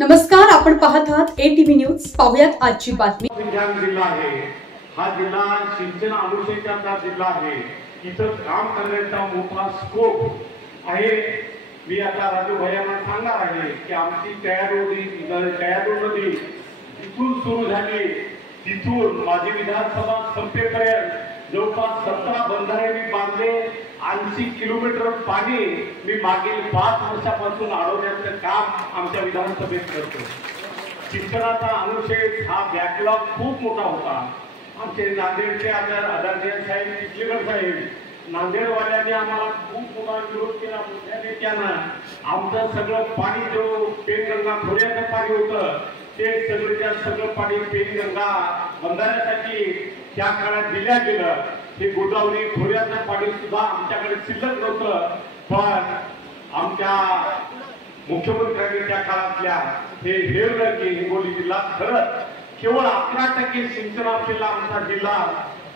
नमस्कार, आपण पाहत आहात ATV न्यूज. पाहुयात आजची बातमी. विंध्यान जिल्हा आहे हा जिल्हा सिंचन अनुशेषाचा जिल्हा आहे. इथं काम करण्याचा मोठा स्कोप आहे. मी आता राजू भैयांना सांगणार आहे की आमची तयारी नदी तिथून सुरू झाली. तिथून माझी विधानसभा संपेपर्यंत जवळपास 17 बंधारे मी बांधले. 80 किलोमीटर पाणी मी मागील 5 वर्षापासून अडवण्याचं काम आमच्या विधानसभेत करतो. सिंचनाचा अनुशेष हा बॅकलॉग खूप मोठा होता. आमचे नांदेडचे आदरणीय साहेब चिखलीकर साहेब, नांदेडवाल्यांनी आम्हाला खूप मोठा विरोध केला. मोठ्या नेत्यानं आमचं सगळं पाणी जो पेनगंगा खोऱ्याचं पाणी होतं ते सगळं पाणी पेनगंगा बंधाऱ्यासाठी त्या काळात दिल्या गेलं. हे गोदावरी खोऱ्याचं पाणी सुद्धा आमच्याकडे शिल्लक नव्हतं. पण आमच्या मुख्यमंत्र्यांनी त्या काळातल्या हे हेरलं की हिंगोली जिल्हा खरंच केवळ 11% सिंचन असलेला आमचा जिल्हा.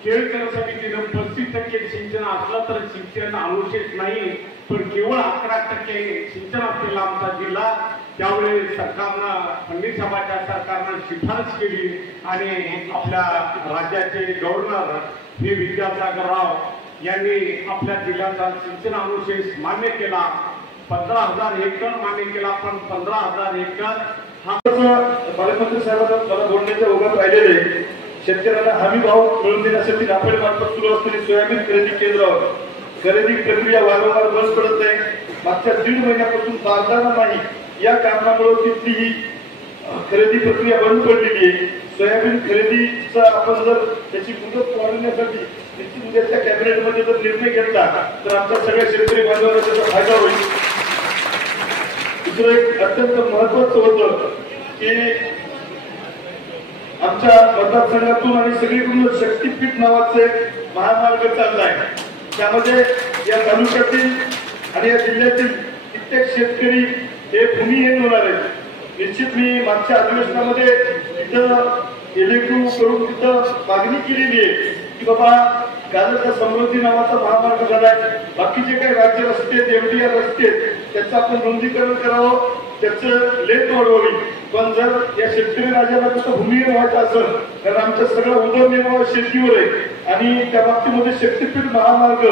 केळकर समितीनं 35% सिंचन असलं तर सिंचन अनुशेष नाही, पण केवळ 11% सिंचन असलेला आमचा जिल्हा. त्यावेळेस सरकारनं फडणवीस साहेबांच्या सरकारनं शिफारस केली आणि आपल्या राज्याचे गव्हर्नर हे विद्यासागर राव यांनी आपल्या जिल्ह्याचा सिंचन अनुशेष मान्य केला. 15,000 हेक्टर मान्य केला. पण 15,000 हेक्टर हा पालकमंत्री साहेबांना मला बोलण्याच्या ओघात राहिलेले शेतकऱ्यांना हमी भाव मिळवून देण्यासाठी नाफेड मार्फत सुरू असलेली सोयाबीन खरेदी केंद्रावर खरेदी प्रक्रिया वारंवार बंद पडत आहे. मागच्या 1.5 महिन्यापासून बाजारात नाही या कारणामुळे तिथली ही खरेदी प्रक्रिया बंद पडलेली आहे. सोयाबीन खरेदीचा आपण जर त्याची मुदत वाढवण्यासाठी निश्चित उद्याच्या कॅबिनेटमध्ये जर निर्णय घेतला तर आमच्या सगळ्या शेतकरी बांधवांना त्याचा फायदा होईल. दुसरं एक अत्यंत महत्वाचं होतं की आमच्या मतदारसंघातून आणि सगळीकडून शक्तीपीठ नावाचे महामार्ग चाललाय. त्यामध्ये या तालुक्यातील आणि या जिल्ह्यातील कित्येक शेतकरी हे भूमिहीन होणार आहेत. निश्चित मी मागच्या अधिवेशनामध्ये तिथं इलेक्ट्रिक करून तिथं मागणी केलेली आहे की बाबा गाजरचा समृद्धी नावाचा महामार्ग झालाय. बाकीचे काही राज्य रस्ते MDR रस्ते त्याचं आपण नोंदीकरण करावं, त्याचं लेट वाढवावी. पण जर या शेतकरी राजाला कसं भूमिहीन व्हायचं असेल कारण आमच्या सगळं उदरनिर्वाह शेतीवर आहे आणि त्या बाबतीमध्ये शक्तीपीठ महामार्ग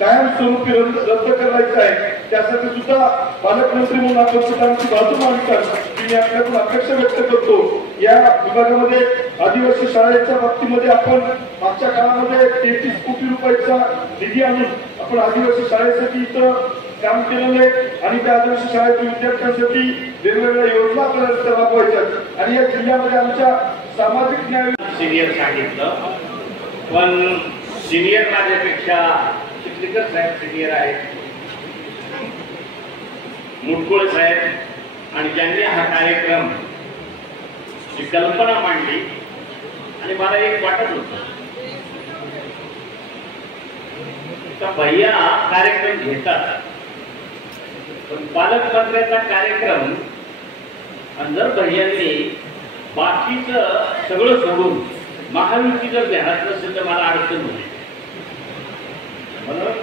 कायमस्वरूपी रद्द करायचा आहे. त्यासाठी सुद्धा पालकमंत्री म्हणून आपण सुद्धा आमची बाजू मांडतात की मी आपल्याकडून अपेक्षा व्यक्त करतो. या विभागामध्ये आदिवासी शाळेच्या बाबतीमध्ये आपण मागच्या काळामध्ये 33 कोटी रुपयाचा निधी आणून आपण आदिवासी शाळेसाठी इथं काम केलेलं आहे आणि त्या आदिवासी शाळेतील विद्यार्थ्यांसाठी वेगवेगळ्या योजना आपल्याला राबवायच्या आणि या जिल्ह्यामध्ये आमच्या सामाजिक न्याय सिनियर सांगितलं. पण सिनियर माझ्यापेक्षा चिखलीकर साहेब सिनियर आहेत, मुटकुळे साहेब, आणि ज्यांनी हा कार्यक्रम ची कल्पना मांडली. आणि मला एक वाटत होतं का भैया कार्यक्रम घेतात पण पालकमंत्र्याचा कार्यक्रम आणि जर भैयांनी बाकीचं सगळं सोडून महायुती जर ध्यानात नसेल तर मला अडचण होईल. म्हणून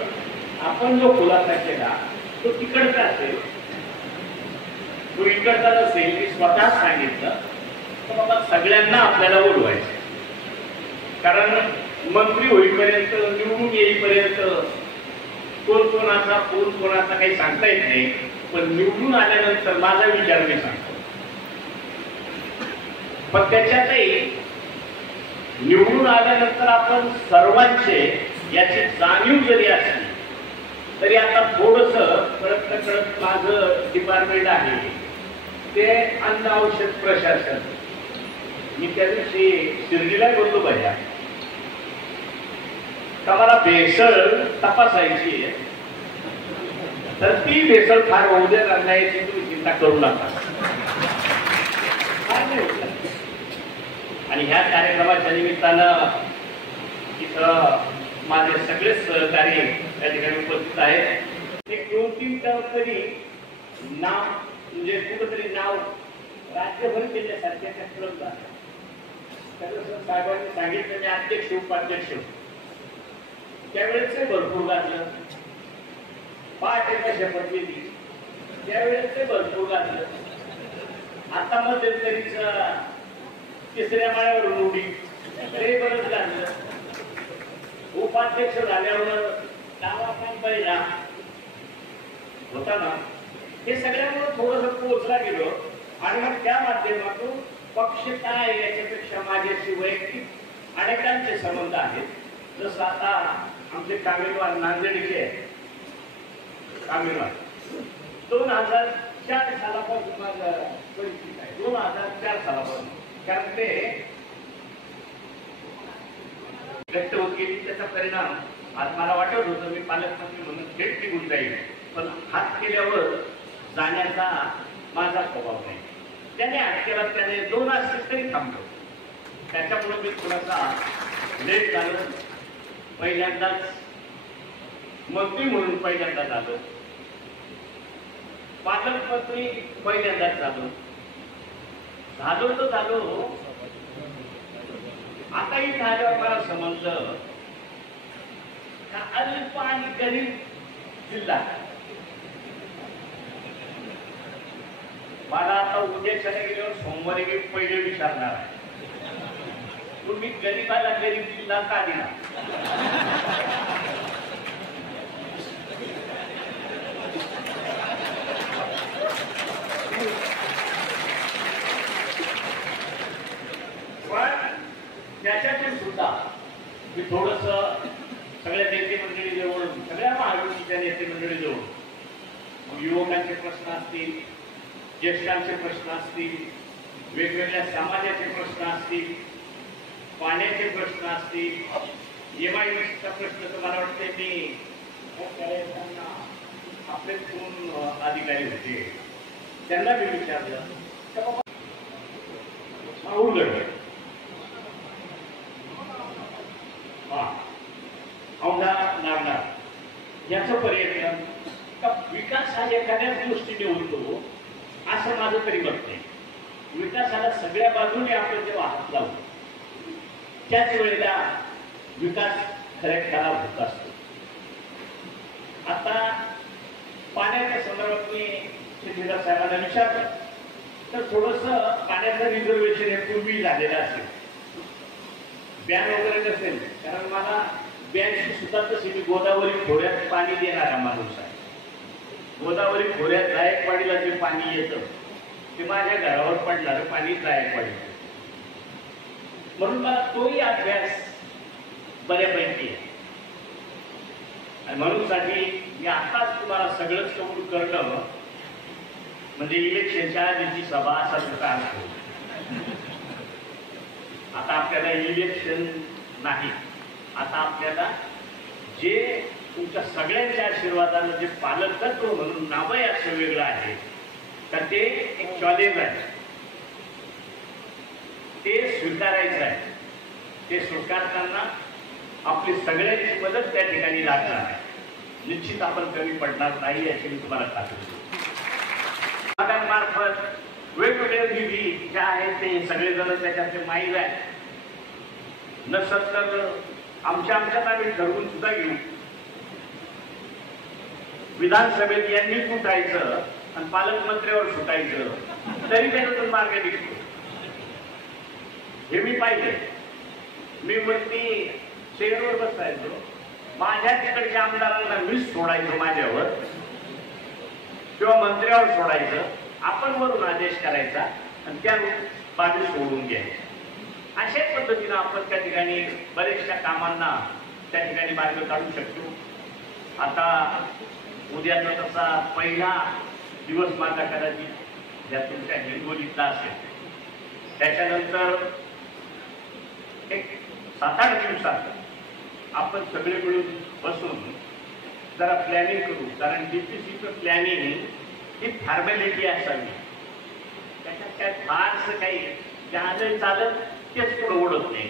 आपण जो खुलासा केला तो तिकडचा असेल, तो इकडचा नसेल. मी स्वतः सांगितलं तर बाबा सगळ्यांना आपल्याला बोलवायचं. कारण मंत्री होईपर्यंत निवडून येईपर्यंत कोण कोणाचा काही सांगता येत नाही. पण निवडून आल्यानंतर माझा विचार मी सांगतो. पण त्याच्यातही निवडून आल्यानंतर आपण सर्वांचे याची जाणीव जरी असली तरी आता थोडस कळत माझं डिपार्टमेंट आहे ते अन्न औषध प्रशासन. मी त्या दिवशी शिर्डीला बोललो भैया का मला भेसळ तपासायची आहे तर ती भेसळ फार होऊ दे करण्याची तुम्ही चिंता करू नका. आणि ह्या कार्यक्रमाच्या निमित्तानं इथं माझे सगळे सहकारी त्या ठिकाणी उपस्थित आहेत. एक 2-3 तरी नाव म्हणजे कुठंतरी नाव राज्यभर केल्यासारख्या ठरवलं आहे. साहेबांनी सांगितलं मी अध्यक्ष उपाध्यक्ष त्यावेळेस भरपूर गाजलं. पहाटेचा शपथ घेतली त्यावेळेस भरपूर गाजलं. आता मध्यंतरीच तिसऱ्या माळ्यावर उडी ते बरंच झालं. उपाध्यक्ष झाल्यावर डावा पण पहिला होता ना, हे सगळ्यामुळे थोडस पोचला गेलो. आणि मग त्या माध्यमातून पक्ष काय याच्यापेक्षा माझ्याशी वैयक्तिक अनेकांचे संबंध आहेत. जसं आता आमचे कामेरवार नांदेडचे कामेरवार 2004 सालापासून माझं परिस्थिती आहे. 2004 सालापासून, कारण ते व्यक्त होत गेली. त्याचा परिणाम आज मला वाटत होतं मी पालकमंत्री म्हणून थेट निघून जाईल, पण हात केल्यावर जाण्याचा माझा स्वभाव नाही. त्याने हात केला, त्याने 2 असतील तरी थांबलो. त्याच्यामुळे मी थोडासा लेट झालो. पहिल्यांदाच मंत्री म्हणून पहिल्यांदा झालो, पालकमंत्री पहिल्यांदाच झालो. तर झालो. आताही झाल्यावर मला समजलं का अल्प आणि गरीब जिल्हा. मला आता उद्याच्याला गेल्यावर सोमवारी मी पहिले विचारणार आहे, तुम्ही गरीबाला गरीब जिल्हा का दिला? पण त्याच्यातून सुद्धा मी थोडस सगळ्या नेते मंडळी जवळ, सगळ्या महायुतीच्या नेते मंडळी जवळ युवकांचे प्रश्न असतील, ज्येष्ठांचे प्रश्न असतील, वेगवेगळ्या समाजाचे प्रश्न असतील, पाण्याचे प्रश्न असतील, एमआयडीसीचा प्रश्न तर मला वाटतं मी आपले 2 अधिकारी होते, त्यांना मी विचारलं औंढा नागनाथ याचं पर्यटन का विकास हा एखाद्याच दृष्टीने होतो असं माझं तरी मत नाही. विकासाला सगळ्या बाजूने आपण जेव्हा हात लावतो त्याच वेळेला विकास खऱ्या होत असतो. आता पाण्याच्या संदर्भात मी शेतीदार साहेबांना विचारलं तर थोडस पाण्याचं रिझर्वेशन हे पूर्वी झालेलं असेल, बॅन वगैरे नसेल. कारण मला बॅनशी सुद्धा तशी मी गोदावरी खोऱ्यात पाणी देणारा माणूस आहे. गोदावरी खोऱ्यात जायकवाडीला जे पाणी येतं ते माझ्या घरावर पडणारं पाणी जायकवाडी, म्हणून मला तोही अभ्यास बऱ्यापैकी आहे. आणि म्हणून साठी मी आताच तुम्हाला सगळंच कबूल करणं म्हणजे इलेक्शनच्या आधीची सभा असा सुद्धा असतो. आता आपल्याला इलेक्शन नाही, आता आपल्याला जे तुमच्या सगळ्यांच्या आशीर्वादानं जे पालकत्व म्हणून नावही असं वेगळं आहे तर ते एक चॅलेंज आहे, ते स्वीकारायचं आहे. ते स्वीकारताना आपली सगळ्यांची मदत त्या ठिकाणी लागणार आहे. निश्चित आपण कमी पडणार नाही याची मी तुम्हाला खात्री देतो. मार्फत वेगवेगळे निधी ज्या आहेत ते सगळेजण त्याच्यातले माहीत आहे. नसत तर आमच्यात आम्ही ठरवून सुद्धा घेऊ. विधानसभेत यांनी सुटायचं आणि पालकमंत्र्यावर सुटायचं तरी त्याच्यातून मार्ग निघतो. हे मी पाहिले. मी वरती शेअरवर बसायचो, माझ्या तिकडच्या आमदारांना मीच सोडायचो माझ्यावर किंवा मंत्र्यावर सोडायचं, आपण वरून आदेश करायचा आणि त्या बाजू सोडून घ्यायच्या. अशाच पद्धतीनं आपण त्या ठिकाणी बरेचशा कामांना त्या ठिकाणी मार्ग काढू शकतो. आता उद्याचा तसा पहिला दिवस माझा कदाचित या तुमच्या हिंगोलीतला असेल. त्याच्यानंतर एक 7-8 दिवसात आपण सगळे मिळून बसून जरा प्लॅनिंग करू. कारण डीपीसीचं प्लॅनिंग ही फॉर्मॅलिटी असावी, त्याच्यात काय फारसं काही जहाजही चालत तेच पुढे ओढत नाही.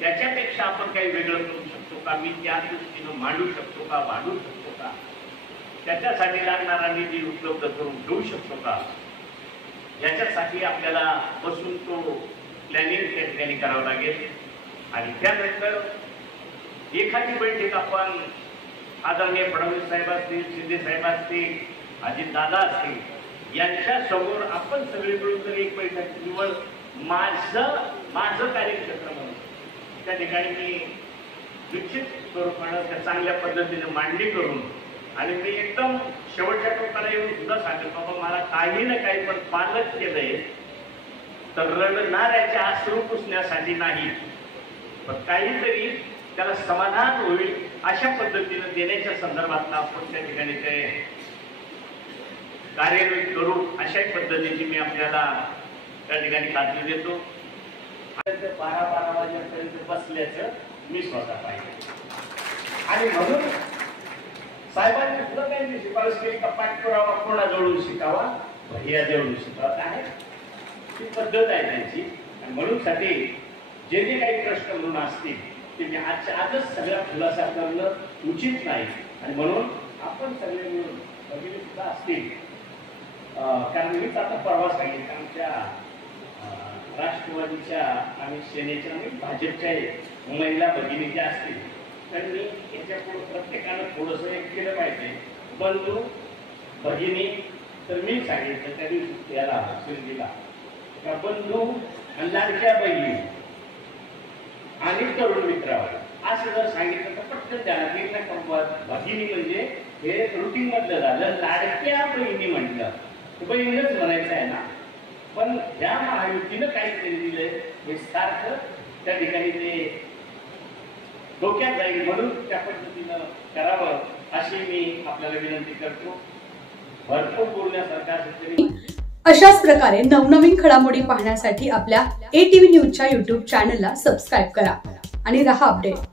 त्याच्यापेक्षा आपण काही वेगळं करू शकतो का, मी त्या दृष्टीनं मांडू शकतो का, वाढू शकतो का, त्याच्यासाठी लागणारा निधी उपलब्ध करून ठेवू शकतो का, याच्यासाठी आपल्याला बसून तो प्लॅनिंग त्या ठिकाणी करावं लागेल. आणि त्यानंतर एखादी बैठक आपण आदरणीय फडणवीस साहेब असतील, शिंदे साहेब असतील, अजितदादा असतील यांच्या समोर आपण सगळे मिळून जर बैठक निवड माझं कार्यक्षेत्र म्हणून त्या ठिकाणी मी निश्चित स्वरूपानं त्या चांगल्या पद्धतीने मांडणी करून आणि मी एकदम शेवटच्या टोकाला येऊन सुद्धा सांगेल बाबा मला काही ना काही पण पालक केलंय तर रडणाऱ्याच्या अश्रू पुसण्यासाठी नाही पण काहीतरी त्याला समाधान होईल अशा पद्धतीने देण्याच्या संदर्भात आपण त्या ठिकाणी ते कार्यान्वित करू अशा पद्धतीची मी आपल्याला त्या ठिकाणी खात्री देतो. 12 वाजेपर्यंत बसल्याचं मी स्वतः पाहिजे आणि म्हणून साहेबांनी सुद्धा काही शिफारस केली का पाठपुरावा कोणाजवळून शिकावा भैयाजवळून शिकावा आहे ती पद्धत आहे त्यांची आणि म्हणून साठी जे जे काही प्रश्न म्हणून असतील ते मी आजच सगळा खुलासा करणं उचित नाही आणि म्हणून आपण सगळे मिळून भगिनी सुद्धा असतील कारण मीच आता परवा सांगितलं आमच्या राष्ट्रवादीच्या आणि सेनेच्या आणि भाजपच्या महिला भगिनी ज्या असतील त्यांनी याच्यापुढे प्रत्येकानं थोडंसं एक केलं पाहिजे. बंधू भगिनी तर मी सांगितलं त्या दिवशी याला दिला का बंधू आणि लाडक्या बहिणी आणि तरुण मित्रावर असं जर सांगितलं तर पटकन ध्यानात येईल ना. भगिनी म्हणजे हे रुटीन मधलं झालं. लाडक्या बहिणी म्हटलं बहिणीच म्हणायचं आहे ना पण ह्या महायुतीनं काहीतरी दिलंय हे सारखं त्या ठिकाणी ते डोक्यात जाईल म्हणून त्या पद्धतीनं करावं अशी मी आपल्याला विनंती करतो. भरपूर बोलण्यासारखा शेतकरी अशाच प्रकारे नवनवीन घडामोडी पाहण्यासाठी आपल्या ATV न्यूजच्या YouTube चॅनलला सबस्क्राईब करा आणि रहा अपडेट.